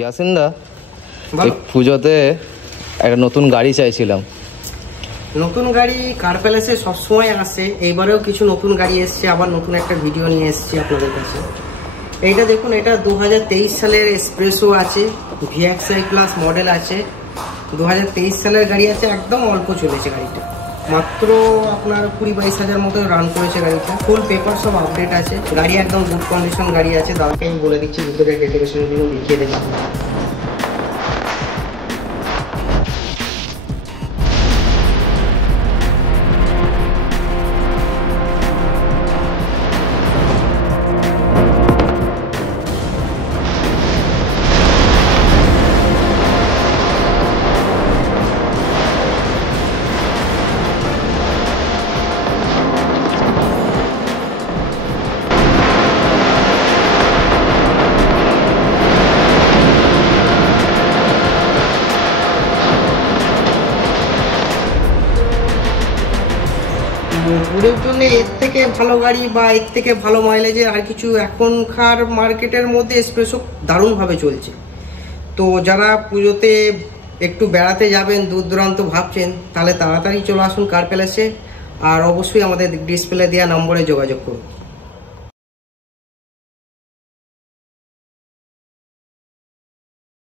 ইয়াসিনদা, পুজোতে একটা নতুন গাড়ি চাইছিলাম। নতুন গাড়ি কার প্যালেসে সবসময় আসে, এইবারেও কিছু নতুন গাড়ি এসছে, আবার নতুন একটা ভিডিও নিয়ে এসছি আপনাদের কাছে। এইটা দেখুন, এটা 2023 সালের এক্সপ্রেসো আছে, VXI প্লাস মডেল আছে, 2023 সালের গাড়ি আছে। একদম অল্প চলেছে গাড়িটা, মাত্র আপনার 20-22 হাজার মতো রান করেছে গাড়িটা। ফুল পেপার সব আপডেট আছে, গাড়ি একদম গুড কন্ডিশন গাড়ি আছে। দাদাকে আমি বলে দিচ্ছি, ভিতরে ডেকোরেশনের জন্য দেখিয়ে দেবো। ট্যুরের জন্য এর থেকে ভালো গাড়ি বা এর থেকে ভালো মাইলেজে আর কিছু এখনকার মার্কেটের মধ্যে এক্সপ্রেসো দারুণভাবে চলছে। তো যারা পুজোতে একটু বেড়াতে যাবেন, দূর দূরান্ত ভাবছেন, তাহলে তাড়াতাড়ি চলে আসুন কার প্যালেসে। আর অবশ্যই আমাদের ডিসপ্লে দেওয়া নম্বরে যোগাযোগ করুন।